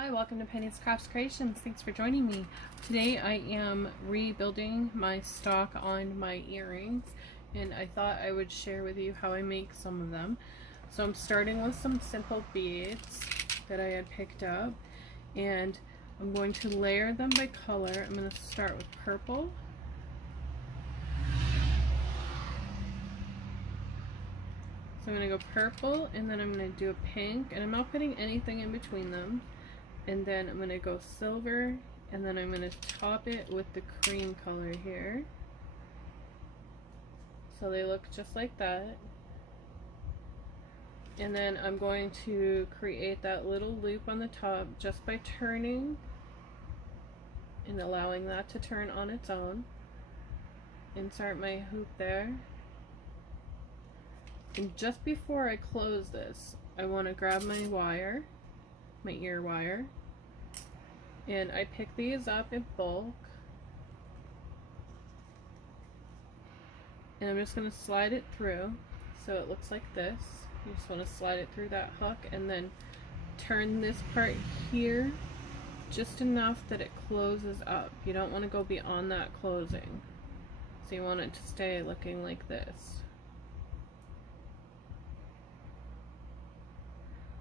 Hi, welcome to Penny's Crafts Creations. Thanks for joining me. Today I am rebuilding my stock on my earrings, and I thought I would share with you how I make some of them. So I'm starting with some simple beads that I had picked up, and I'm going to layer them by color. I'm going to start with purple. So I'm going to go purple, and then I'm going to do a pink, and I'm not putting anything in between them. And then I'm going to go silver, and then I'm going to top it with the cream color here. So they look just like that. And then I'm going to create that little loop on the top just by turning and allowing that to turn on its own. Insert my hoop there. And just before I close this, I want to grab my wire, my ear wire, and I pick these up in bulk, and I'm just going to slide it through so it looks like this. You just want to slide it through that hook and then turn this part here just enough that it closes up. You don't want to go beyond that closing, so you want it to stay looking like this.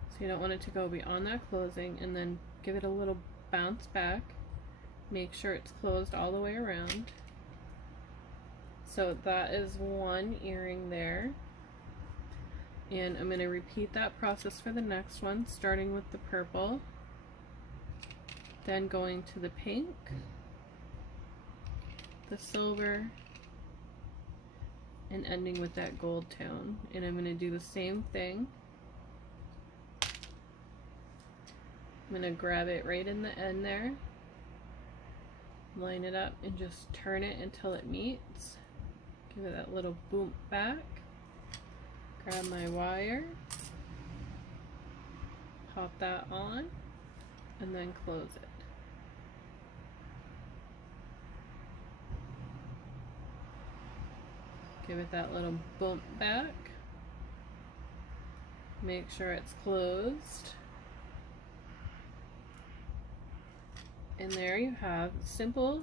So you don't want it to go beyond that closing, and then give it a little bounce back. Make sure it's closed all the way around. So that is one earring there. And I'm going to repeat that process for the next one, starting with the purple, then going to the pink, the silver, and ending with that gold tone. And I'm going to do the same thing. I'm going to grab it right in the end there, line it up, and just turn it until it meets. Give it that little boom back. Grab my wire, pop that on, and then close it. Give it that little bump back. Make sure it's closed. And there you have simple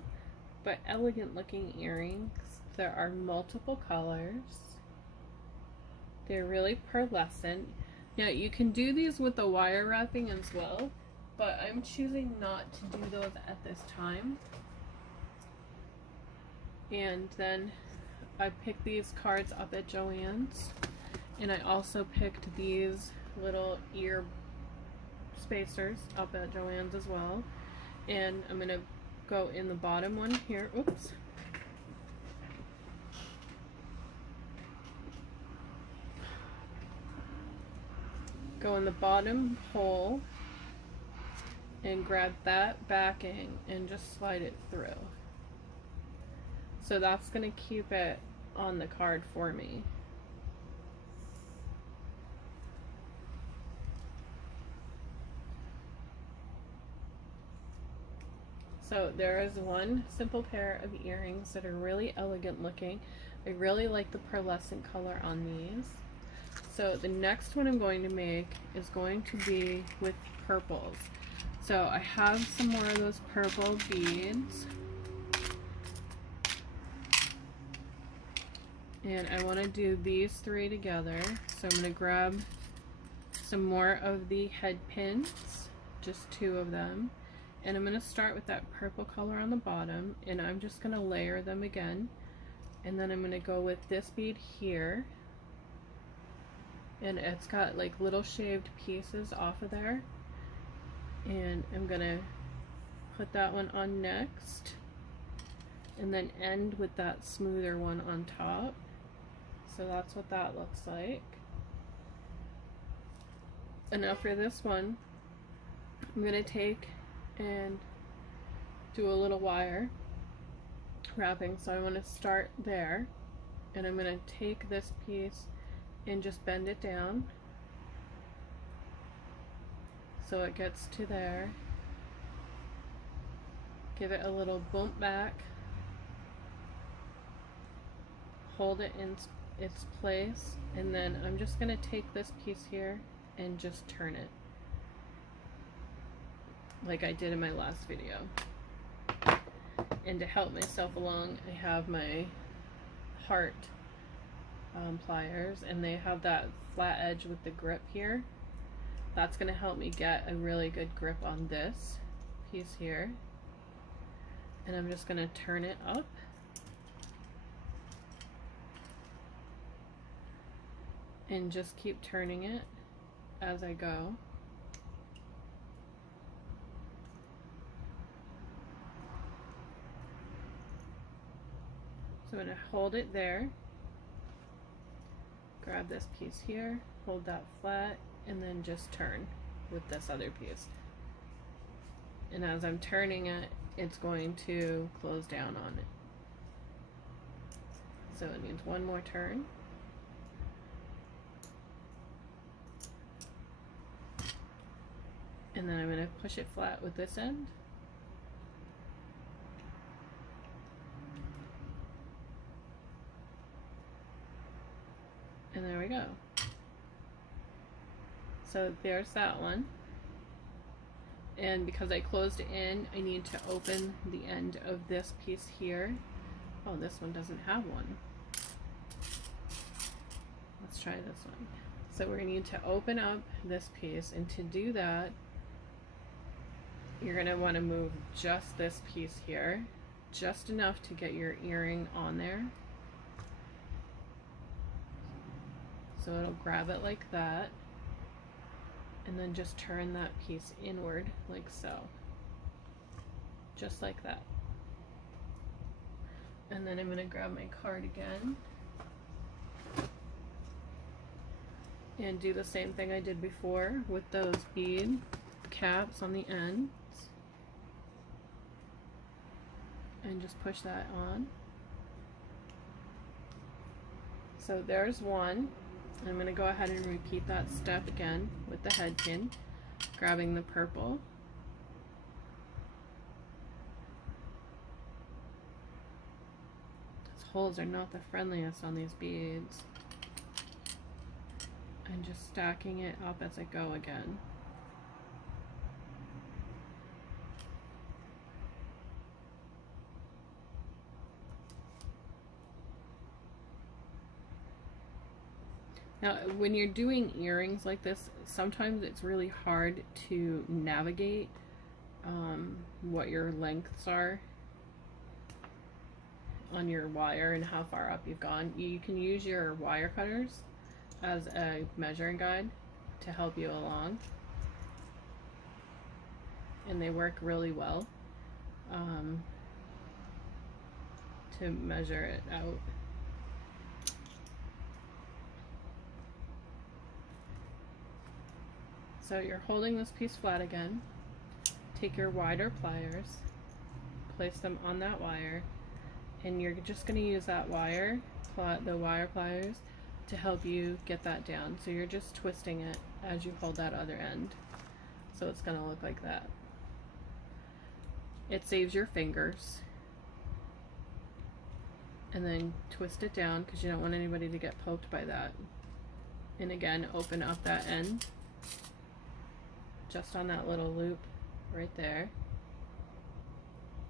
but elegant looking earrings. There are multiple colors. They're really pearlescent. Now you can do these with the wire wrapping as well, but I'm choosing not to do those at this time. And then I picked these cards up at Joann's, and I also picked these little ear spacers up at Joann's as well. And I'm going to go in the bottom one here. Oops. Go in the bottom hole and grab that backing and just slide it through. So that's going to keep it on the card for me. So there is one simple pair of earrings that are really elegant looking. I really like the pearlescent color on these. So the next one I'm going to make is going to be with purples. So I have some more of those purple beads. And I want to do these three together. So I'm going to grab some more of the head pins, just two of them. And I'm going to start with that purple color on the bottom, and I'm just going to layer them again. And then I'm going to go with this bead here, and it's got like little shaved pieces off of there, and I'm going to put that one on next, and then end with that smoother one on top. So that's what that looks like. And now for this one, I'm going to take and do a little wire wrapping. So I want to start there, and I'm going to take this piece and just bend it down so it gets to there. Give it a little bump back, hold it in its place, and then I'm just going to take this piece here and just turn it. like I did in my last video. And to help myself along, I have my heart pliers, and they have that flat edge with the grip here. That's going to help me get a really good grip on this piece here. And I'm just going to turn it up. And just keep turning it as I go. So I'm going to hold it there, grab this piece here, hold that flat, and then just turn with this other piece. And as I'm turning it, it's going to close down on it. So it needs one more turn. And then I'm going to push it flat with this end. And there we go. So there's that one. And because I closed it in, I need to open the end of this piece here. Oh, this one doesn't have one. Let's try this one. So we're going to need to open up this piece, and to do that, you're going to want to move just this piece here, just enough to get your earring on there. So it'll grab it like that, and then just turn that piece inward like so. Just like that. And then I'm going to grab my card again and do the same thing I did before with those bead caps on the ends. And just push that on. So there's one. I'm going to go ahead and repeat that step again with the head pin, grabbing the purple. These holes are not the friendliest on these beads. And just stacking it up as I go again. Now, when you're doing earrings like this, sometimes it's really hard to navigate what your lengths are on your wire and how far up you've gone. You can use your wire cutters as a measuring guide to help you along, and they work really well to measure it out. So you're holding this piece flat again. Take your wider pliers, place them on that wire, and you're just going to use that wire, the wire pliers, to help you get that down. So you're just twisting it as you hold that other end. So it's going to look like that. It saves your fingers. And then twist it down because you don't want anybody to get poked by that. And again, open up that end just on that little loop right there.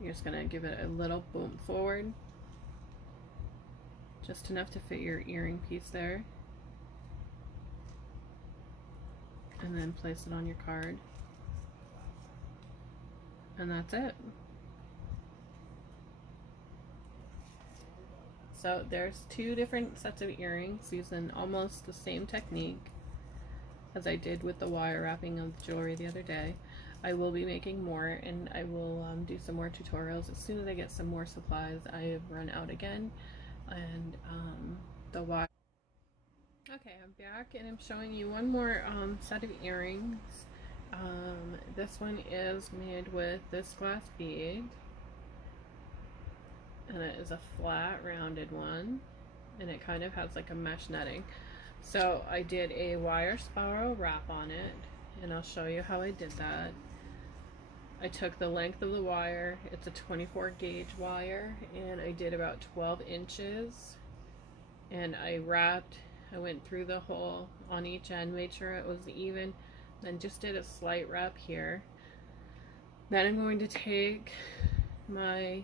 You're just going to give it a little boom forward, just enough to fit your earring piece there, and then place it on your card, and that's it. So there's two different sets of earrings using almost the same technique as I did with the wire wrapping of the jewelry the other day. I will be making more, and I will do some more tutorials as soon as I get some more supplies. I have run out again, and the wire. Okay, I'm back, and I'm showing you one more set of earrings. This one is made with this glass bead, and it is a flat rounded one, and it kind of has like a mesh netting. So I did a wire spiral wrap on it, and I'll show you how I did that. I took the length of the wire, it's a 24 gauge wire, and I did about 12 inches, and I went through the hole on each end, made sure it was even, then just did a slight wrap here, Then I'm going to take my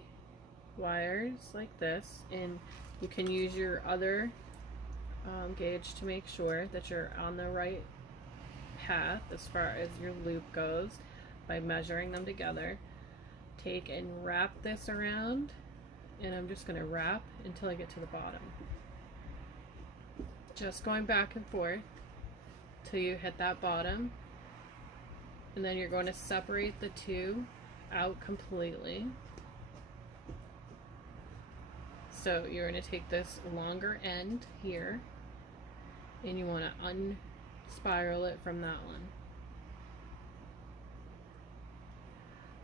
wires like this, and you can use your other gauge to make sure that you're on the right path as far as your loop goes by measuring them together. Take and wrap this around, and I'm just going to wrap until I get to the bottom. Just going back and forth till you hit that bottom, and then you're going to separate the two out completely. So you're going to take this longer end here, and you want to unspiral it from that one.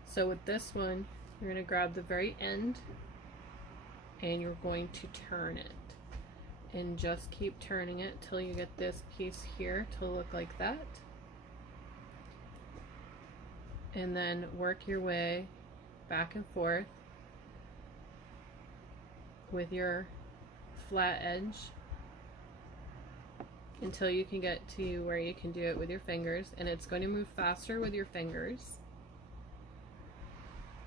So with this one, you're going to grab the very end, and you're going to turn it. And just keep turning it till you get this piece here to look like that. And then work your way back and forth with your flat edge until you can get to where you can do it with your fingers, and it's going to move faster with your fingers.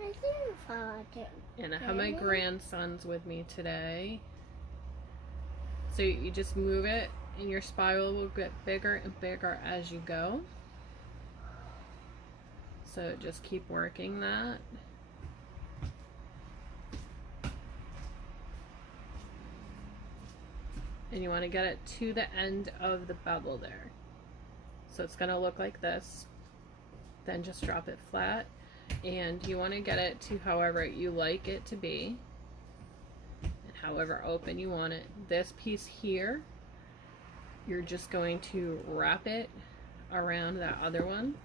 I didn't follow it. And I have my grandsons with me today. So you just move it, and your spiral will get bigger and bigger as you go. So just keep working that. And you want to get it to the end of the bevel there. So it's going to look like this. Then just drop it flat. And you want to get it to however you like it to be, and however open you want it. This piece here, you're just going to wrap it around that other one,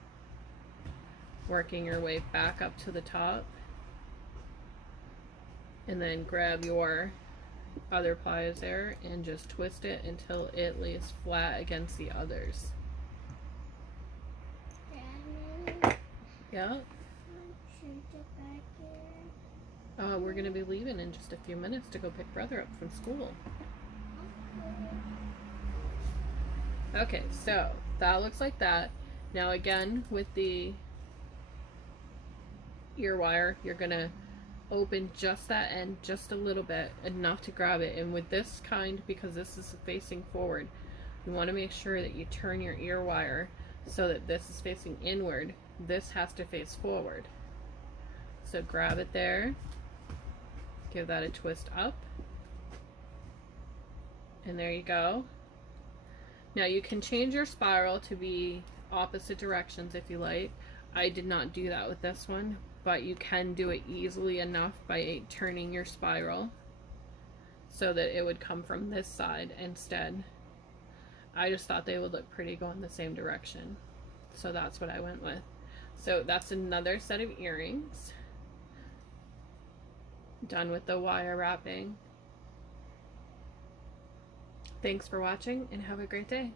working your way back up to the top, and then grab your other pliers there and just twist it until it lays flat against the others. Yeah. We're going to be leaving in just a few minutes to go pick brother up from school. Okay, so that looks like that. Now again, with the ear wire, you're going to open just that end just a little bit, enough to grab it. And with this kind, because this is facing forward, you want to make sure that you turn your ear wire so that this is facing inward. This has to face forward. So grab it there, give that a twist up, and there you go. Now you can change your spiral to be opposite directions if you like. I did not do that with this one, but you can do it easily enough by turning your spiral so that it would come from this side instead. I just thought they would look pretty going the same direction, so that's what I went with. So that's another set of earrings. Done with the wire wrapping. Thanks for watching, and have a great day.